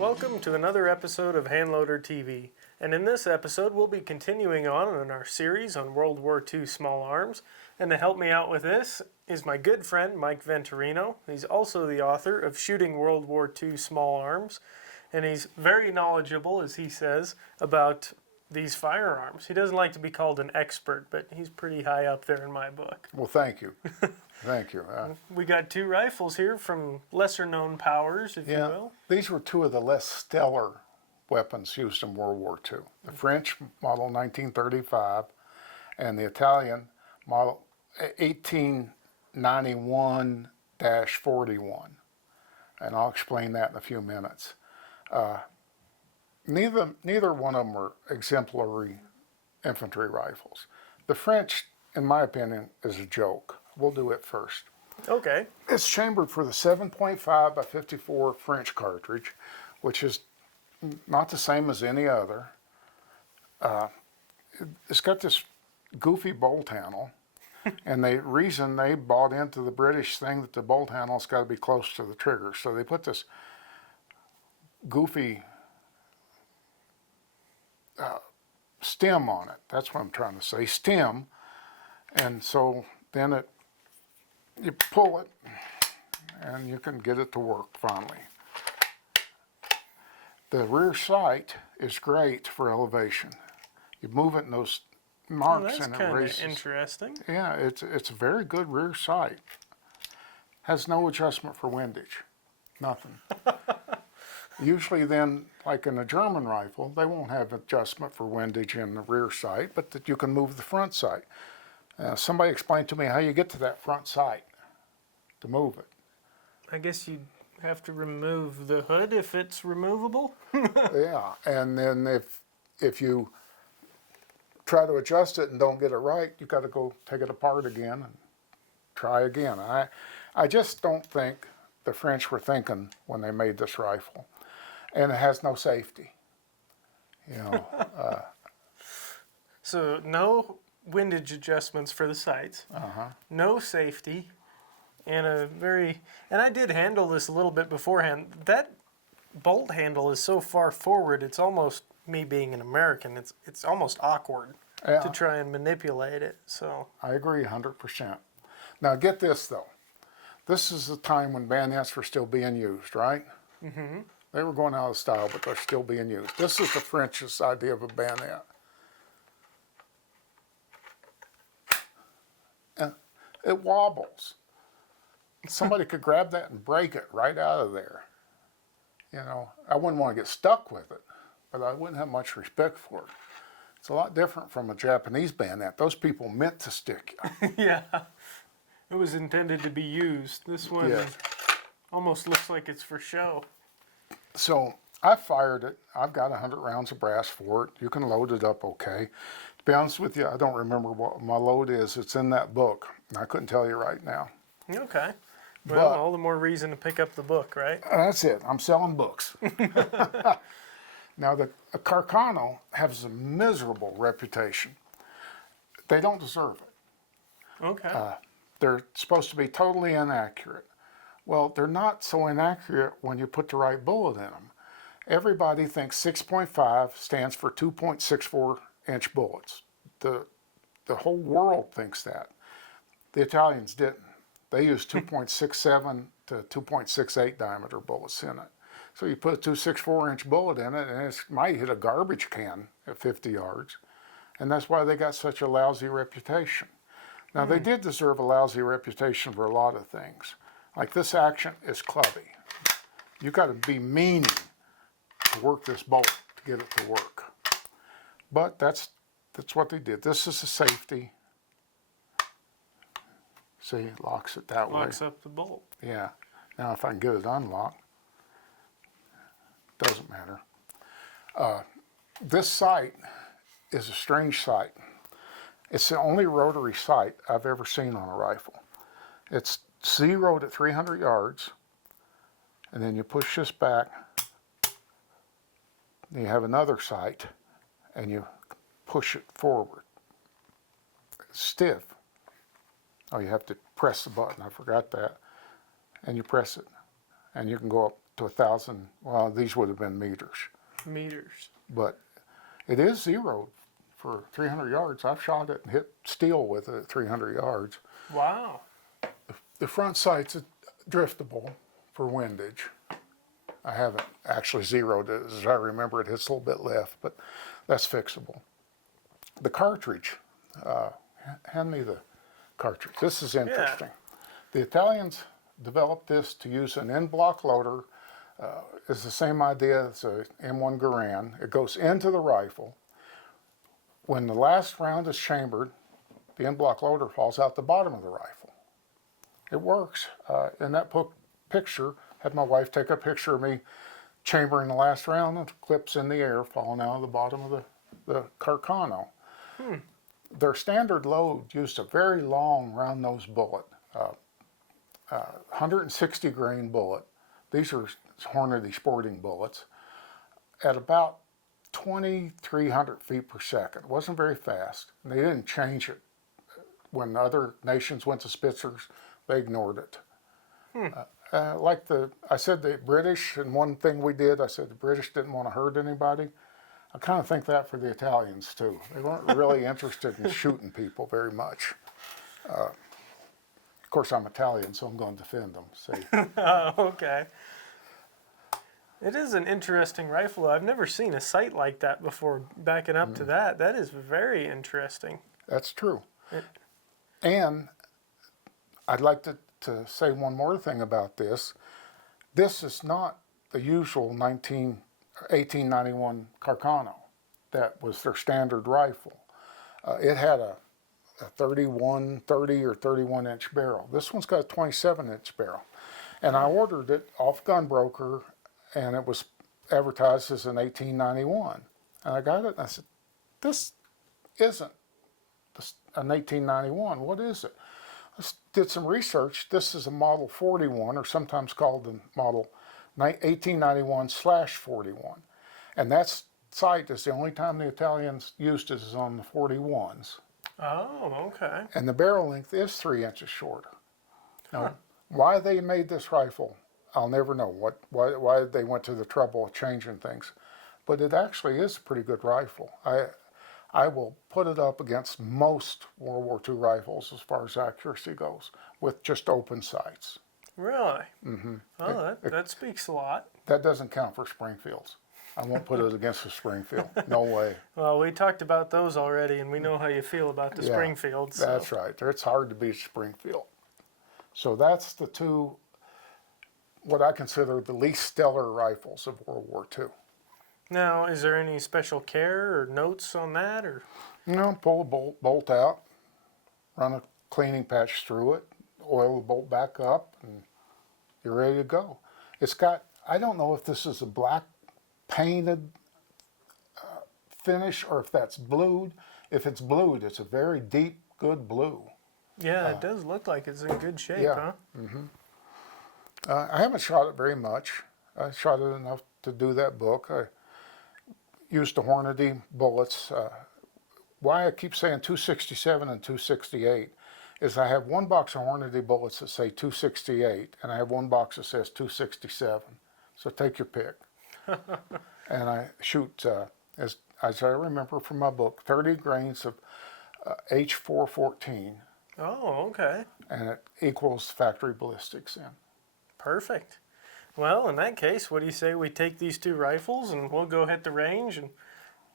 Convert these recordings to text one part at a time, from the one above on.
Welcome to another episode of Handloader TV, and in this episode we'll be continuing on in our series on World War II small arms, and to help me out with this is my good friend Mike Venturino. He's also the author of Shooting World War II Small Arms, and he's very knowledgeable, as he says, about these firearms. He doesn't like to be called an expert, but he's pretty high up there in my book. Well, thank you. Thank you. We got two rifles here from lesser-known powers, if you will. These were two of the less stellar weapons used in World War II. The French model 1935 and the Italian model 1891-41. And I'll explain that in a few minutes. Neither one of them were exemplary infantry rifles. The French, in my opinion, is a joke. We'll do it first. Okay. It's chambered for the 7.5 by 54 French cartridge, which is not the same as any other. It's got this goofy bolt handle, and the reason they bought into the British thing that the bolt handle's got to be close to the trigger, so they put this goofy stem on it. That's what I'm trying to say, stem. And so then you pull it and you can get it to work finally. The rear sight is great for elevation. You move it in those marks and it raises. That's kind of interesting. Yeah, it's a very good rear sight. Has no adjustment for windage, nothing. Usually then, like in a German rifle, they won't have adjustment for windage in the rear sight, but that you can move the front sight. Somebody explained to me how you get to that front sight to move it. I guess you'd have to remove the hood if it's removable. Yeah, and then if you try to adjust it and don't get it right, you got to go take it apart again and try again. I just don't think the French were thinking when they made this rifle. And it has no safety, you know. So no windage adjustments for the sights, no safety, and and I did handle this a little bit beforehand. That bolt handle is so far forward, it's almost, me being an American, it's almost awkward to try and manipulate it. So I agree 100%. Now get this though. This is the time when bayonets were still being used, right? Mm-hmm. They were going out of style, but they're still being used. This is the French's idea of a bayonet. And it wobbles. Somebody could grab that and break it right out of there. You know, I wouldn't want to get stuck with it, but I wouldn't have much respect for it. It's a lot different from a Japanese bayonet. Those people meant to stick you. yeah, it was intended to be used. This one almost looks like it's for show. So I fired it. I've got 100 rounds of brass for it. You can load it up okay. To be honest with you, I don't remember what my load is. It's in that book. I couldn't tell you right now. Okay. Well, all the more reason to pick up the book, right? That's it. I'm selling books. Now, the Carcano has a miserable reputation. They don't deserve it. Okay. They're supposed to be totally inaccurate. Well, they're not so inaccurate when you put the right bullet in them. Everybody thinks 6.5 stands for 2.64-inch bullets. The whole world thinks that. The Italians didn't. They used 2.67 to 2.68 diameter bullets in it. So you put a 2.64-inch bullet in it, and it might hit a garbage can at 50 yards. And that's why they got such a lousy reputation. Now, they did deserve a lousy reputation for a lot of things. Like this action is clubby. You got to be meaning to work this bolt to get it to work. But that's what they did. This is a safety. See, it locks it that way. Locks up the bolt. Yeah. Now if I can get it unlocked, doesn't matter. This sight is a strange sight. It's the only rotary sight I've ever seen on a rifle. It's zeroed at 300 yards, and then you push this back, then you have another sight, and you push it forward. It's stiff. Oh, you have to press the button, I forgot that. And you press it, and you can go up to 1,000. Well, these would have been meters, Meters. but it is zeroed for 300 yards. I've shot it and hit steel with it at 300 yards. Wow. The front sight's driftable for windage. I haven't actually zeroed it. As I remember, it hits a little bit left, but that's fixable. The cartridge, hand me the cartridge. This is interesting. The Italians developed this to use an in-block loader. It's the same idea as a M1 Garand. It goes into the rifle. When the last round is chambered, the in-block loader falls out the bottom of the rifle. It works. In that picture, had my wife take a picture of me chambering the last round, and the clips in the air falling out of the bottom of the Carcano. Their standard load used a very long round-nosed bullet, 160 grain bullet. These are Hornady sporting bullets at about 2,300 feet per second. It wasn't very fast, and they didn't change it. When other nations went to Spitzers, they ignored it. I said the British, and one thing we did, I said the British didn't want to hurt anybody. I kind of think that for the Italians too. They weren't really interested in shooting people very much. Of course, I'm Italian, so I'm going to defend them. See? Oh, okay. It is an interesting rifle. I've never seen a sight like that before. Backing up to that, that is very interesting. That's true. And I'd like to say one more thing about this. This is not the usual 1891 Carcano. That was their standard rifle. It had a 30 or 31 inch barrel. This one's got a 27 inch barrel. And I ordered it off Gunbroker, and it was advertised as an 1891. And I got it, and I said, this isn't an 1891. What is it? I did some research. This is a Model 41, or sometimes called the Model 1891/41. And that sight is the only time the Italians used it is on the 41s. Oh, okay. And the barrel length is 3 inches shorter. Now, why they made this rifle, I'll never know. Why they went to the trouble of changing things. But it actually is a pretty good rifle. I will put it up against most World War II rifles as far as accuracy goes, with just open sights. Really? Oh, that speaks a lot. That doesn't count for Springfields. I won't put it against the Springfield. No way. Well, we talked about those already, and we know how you feel about the Springfield. So. That's right. It's hard to beat Springfield. So that's the two, what I consider the least stellar rifles of World War II. Now, is there any special care or notes on that, or? No, pull the bolt out, run a cleaning patch through it, oil the bolt back up, and you're ready to go. It's got, I don't know if this is a black painted finish or if that's blued. If it's blued, it's a very deep, good blue. Yeah, it does look like it's in good shape, yeah. huh? I haven't shot it very much. I shot it enough to do that book. I used the Hornady bullets. Why I keep saying 267 and 268 is I have one box of Hornady bullets that say 268, and I have one box that says 267. So take your pick. And I shoot, as I remember from my book, 30 grains of H414. Oh, okay. And it equals factory ballistics in. Perfect. Well, in that case, what do you say we take these two rifles and we'll go hit the range, and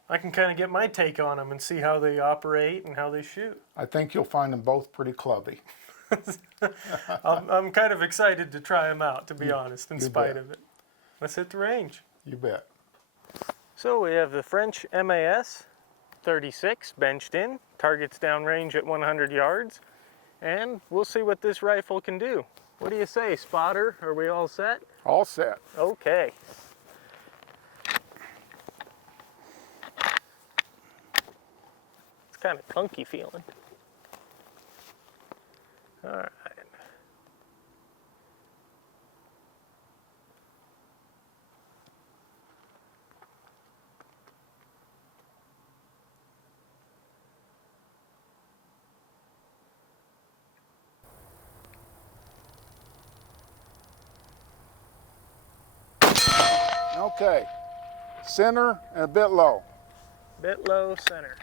I can kind of get my take on them and see how they operate and how they shoot. I think you'll find them both pretty clubby. I'm kind of excited to try them out, to be honest, in spite of it. Let's hit the range. You bet. So we have the French MAS 36 benched in, targets downrange at 100 yards, and we'll see what this rifle can do. What do you say, spotter? Are we all set? All set. Okay. It's kind of clunky feeling. All right. Okay, center and a bit low. Bit low, center.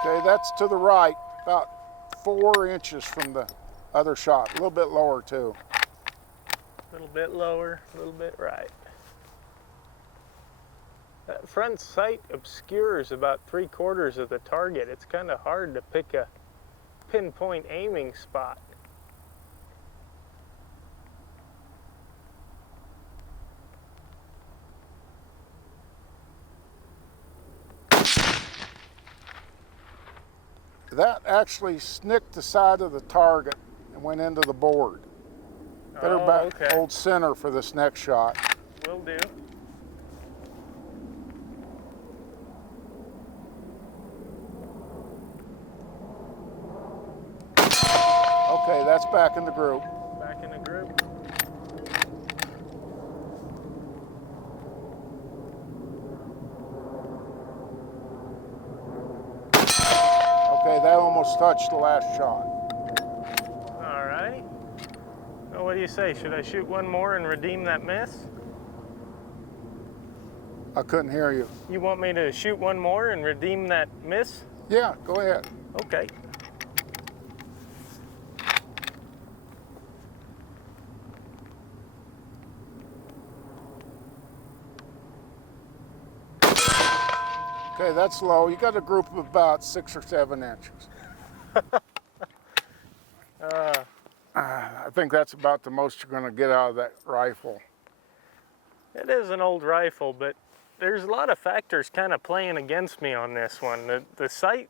Okay, that's to the right, about 4 inches from the other shot, a little bit lower too. A little bit lower, a little bit right. That front sight obscures about 3/4 of the target. It's kind of hard to pick a pinpoint aiming spot. That actually snicked the side of the target and went into the board. Better okay. hold center for this next shot. Will do. Okay, that's back in the group. Back in the group. Okay, that almost touched the last shot. All right. Well, what do you say? Should I shoot one more and redeem that miss? I couldn't hear you. You want me to shoot one more and redeem that miss? Yeah, go ahead. Okay. Okay, that's low. You got a group of about 6 or 7 inches. I think that's about the most you're going to get out of that rifle. It is an old rifle, but there's a lot of factors kind of playing against me on this one. The sight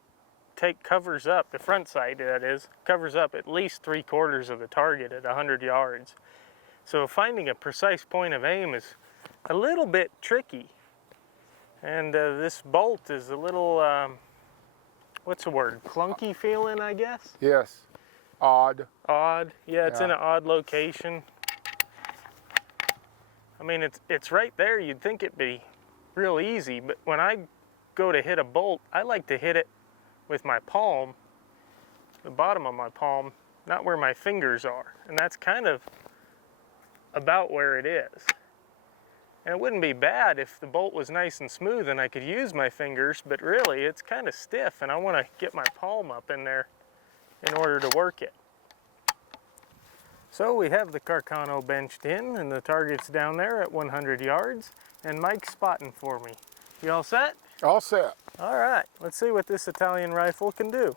covers up, the front sight that is, covers up at least 3/4 of the target at 100 yards. So finding a precise point of aim is a little bit tricky. And this bolt is a little, what's the word, clunky feeling, I guess? Yes, odd. Odd. Yeah, it's in Yeah. an odd location. I mean, it's right there. You'd think it'd be real easy, but when I go to hit a bolt, I like to hit it with my palm, the bottom of my palm, not where my fingers are. And that's kind of about where it is. And it wouldn't be bad if the bolt was nice and smooth and I could use my fingers, but really it's kind of stiff and I want to get my palm up in there in order to work it. So we have the Carcano benched in and the target's down there at 100 yards and Mike's spotting for me. You all set? All set. All right, let's see what this Italian rifle can do.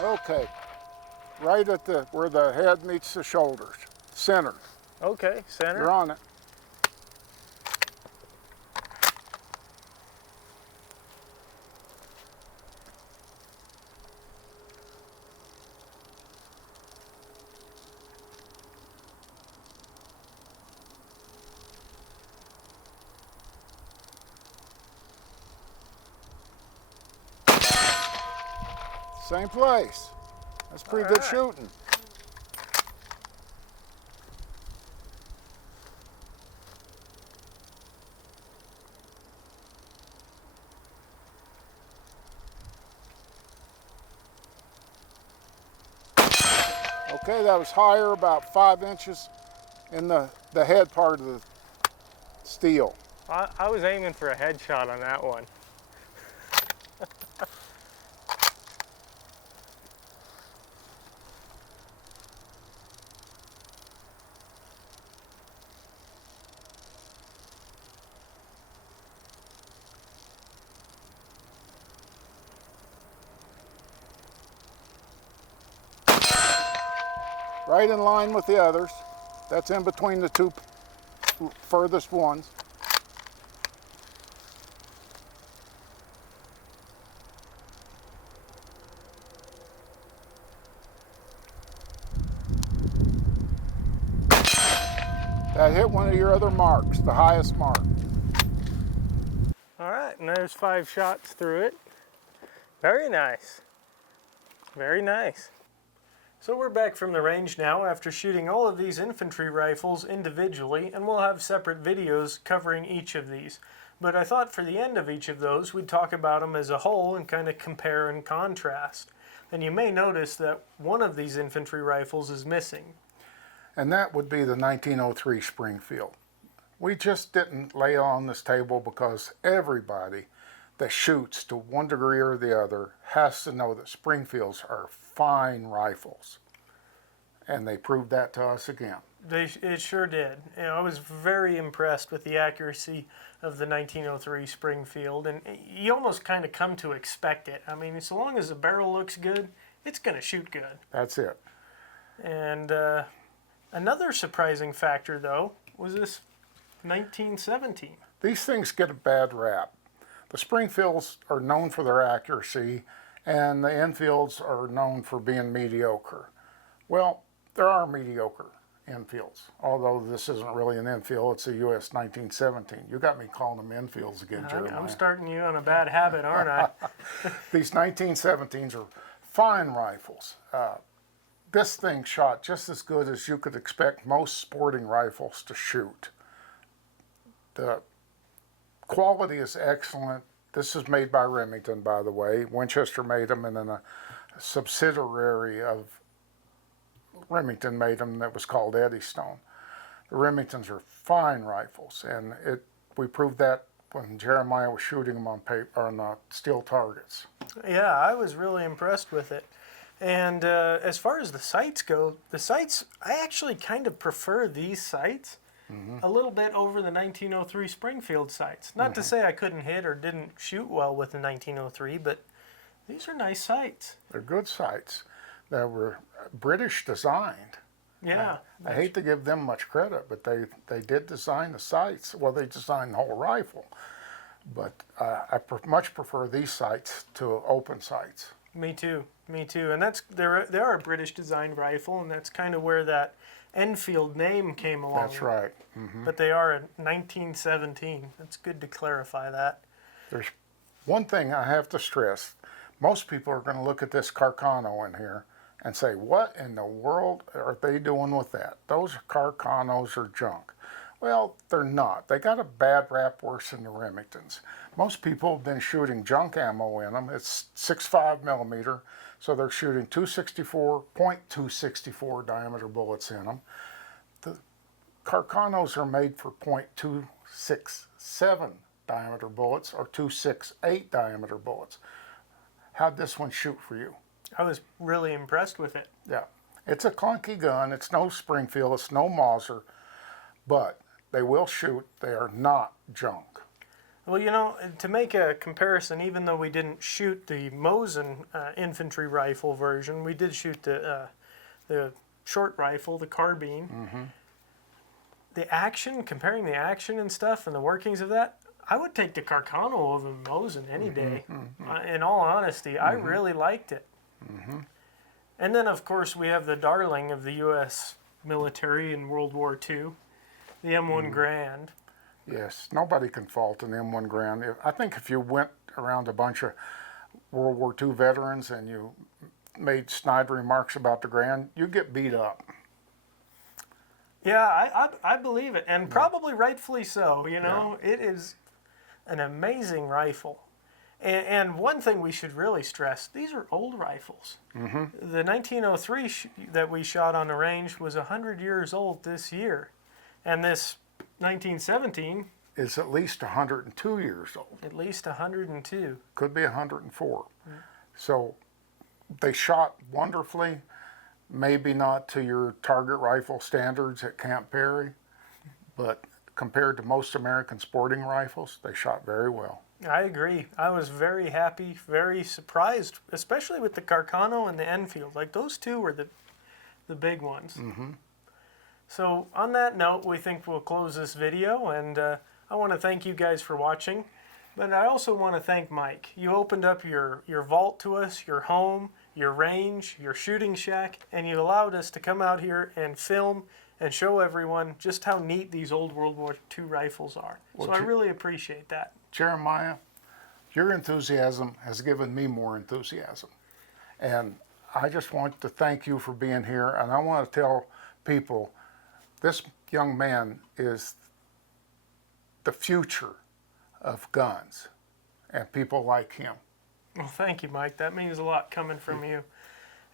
Okay, right at where the head meets the shoulders, center. Okay, center. You're on it. Same place. That's pretty good shooting. Okay, that was higher, about 5 inches in the head part of the steel. I was aiming for a headshot on that one. Right in line with the others. That's in between the two furthest ones. That hit one of your other marks, the highest mark. All right, and there's 5 shots through it. Very nice. Very nice. So we're back from the range now after shooting all of these infantry rifles individually, and we'll have separate videos covering each of these. But I thought for the end of each of those, we'd talk about them as a whole and kind of compare and contrast. And you may notice that one of these infantry rifles is missing. And that would be the 1903 Springfield. We just didn't lay it on this table because everybody that shoots to one degree or the other has to know that Springfields are fine rifles. And they proved that to us again. It sure did. You know, I was very impressed with the accuracy of the 1903 Springfield, and you almost kind of come to expect it. I mean, so long as the barrel looks good, it's going to shoot good. That's it. And another surprising factor, though, was this 1917. These things get a bad rap. The Springfields are known for their accuracy, and the Enfields are known for being mediocre. Well, there are mediocre Enfields, although this isn't really an Enfield, it's a US 1917. You got me calling them Enfields again, Jeremiah. I'm starting you on a bad habit, aren't I? These 1917s are fine rifles. This thing shot just as good as you could expect most sporting rifles to shoot. The quality is excellent. This is made by Remington, by the way. Winchester made them, and then a subsidiary of Remington made them that was called Eddystone. The Remingtons are fine rifles, and we proved that when Jeremiah was shooting them on steel targets. Yeah, I was really impressed with it. And as far as the sights go, I actually kind of prefer these sights a little bit over the 1903 Springfield sights. Not to say I couldn't hit or didn't shoot well with the 1903, but these are nice sights. They're good sights. They were British designed. Yeah. I hate to give them much credit, but they did design the sights. Well, they designed the whole rifle. But I much prefer these sights to open sights. Me too. And they are a British designed rifle, and that's kind of where that Enfield name came along. That's right. But they are a 1917. It's good to clarify that. There's one thing I have to stress. Most people are going to look at this Carcano in here and say, what in the world are they doing with that? Those Carcanos are junk. Well, they're not. They got a bad rap worse than the Remingtons. Most people have been shooting junk ammo in them. It's 6.5 millimeter, so they're shooting .264 diameter bullets in them. The Carcanos are made for .267 diameter bullets or .268 diameter bullets. How'd this one shoot for you? I was really impressed with it. Yeah. It's a clunky gun. It's no Springfield. It's no Mauser. But they will shoot. They are not junk. Well, you know, to make a comparison, even though we didn't shoot the Mosin infantry rifle version, we did shoot the short rifle, the carbine. The action, comparing the action and stuff and the workings of that, I would take the Carcano over Mosin any day. In all honesty, I really liked it. And then, of course, we have the darling of the U.S. military in World War II, the M1 Grand. Yes, nobody can fault an M1 Grand. I think if you went around a bunch of World War II veterans and you made snide remarks about the Grand, you'd get beat up. Yeah, I believe it, and probably rightfully so. You know, it is an amazing rifle. And one thing we should really stress, these are old rifles. The 1903 that we shot on the range was 100 years old this year. And this 1917 is at least 102 years old. At least 102. Could be 104. So they shot wonderfully, maybe not to your target rifle standards at Camp Perry, but compared to most American sporting rifles, they shot very well. I agree. I was very happy, very surprised, especially with the Carcano and the Enfield. Like those two were the big ones. So on that note, we think we'll close this video, and I want to thank you guys for watching. But I also want to thank Mike. You opened up your vault to us, your home, your range, your shooting shack, and you allowed us to come out here and film and show everyone just how neat these old World War II rifles are. So I really appreciate that. Jeremiah, your enthusiasm has given me more enthusiasm. And I just want to thank you for being here. And I want to tell people, this young man is the future of guns and people like him. Well, thank you, Mike. That means a lot coming from you.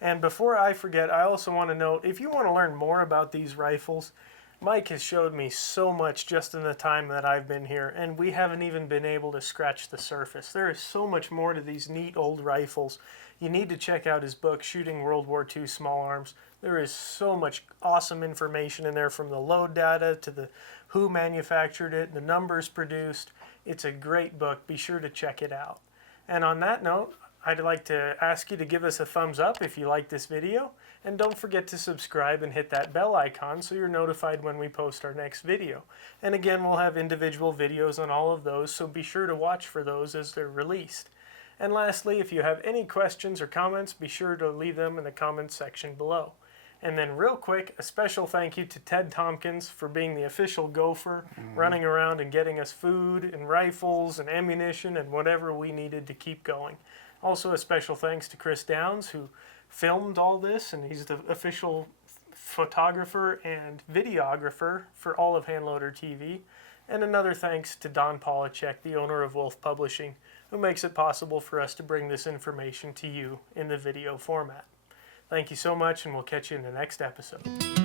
And before I forget, I also want to note, if you want to learn more about these rifles, Mike has showed me so much just in the time that I've been here, and we haven't even been able to scratch the surface. There is so much more to these neat old rifles. You need to check out his book, Shooting World War II Small Arms. There is so much awesome information in there, from the load data to the who manufactured it, the numbers produced. It's a great book. Be sure to check it out. And on that note, I'd like to ask you to give us a thumbs up if you like this video, and don't forget to subscribe and hit that bell icon so you're notified when we post our next video. And again, we'll have individual videos on all of those, so be sure to watch for those as they're released. And lastly, if you have any questions or comments, be sure to leave them in the comments section below. And then real quick, a special thank you to Ted Tompkins for being the official gopher, running around and getting us food and rifles and ammunition and whatever we needed to keep going. Also a special thanks to Chris Downs, who filmed all this, and he's the official photographer and videographer for all of Handloader TV. And another thanks to Don Polachek, the owner of Wolf Publishing, who makes it possible for us to bring this information to you in the video format. Thank you so much, and we'll catch you in the next episode.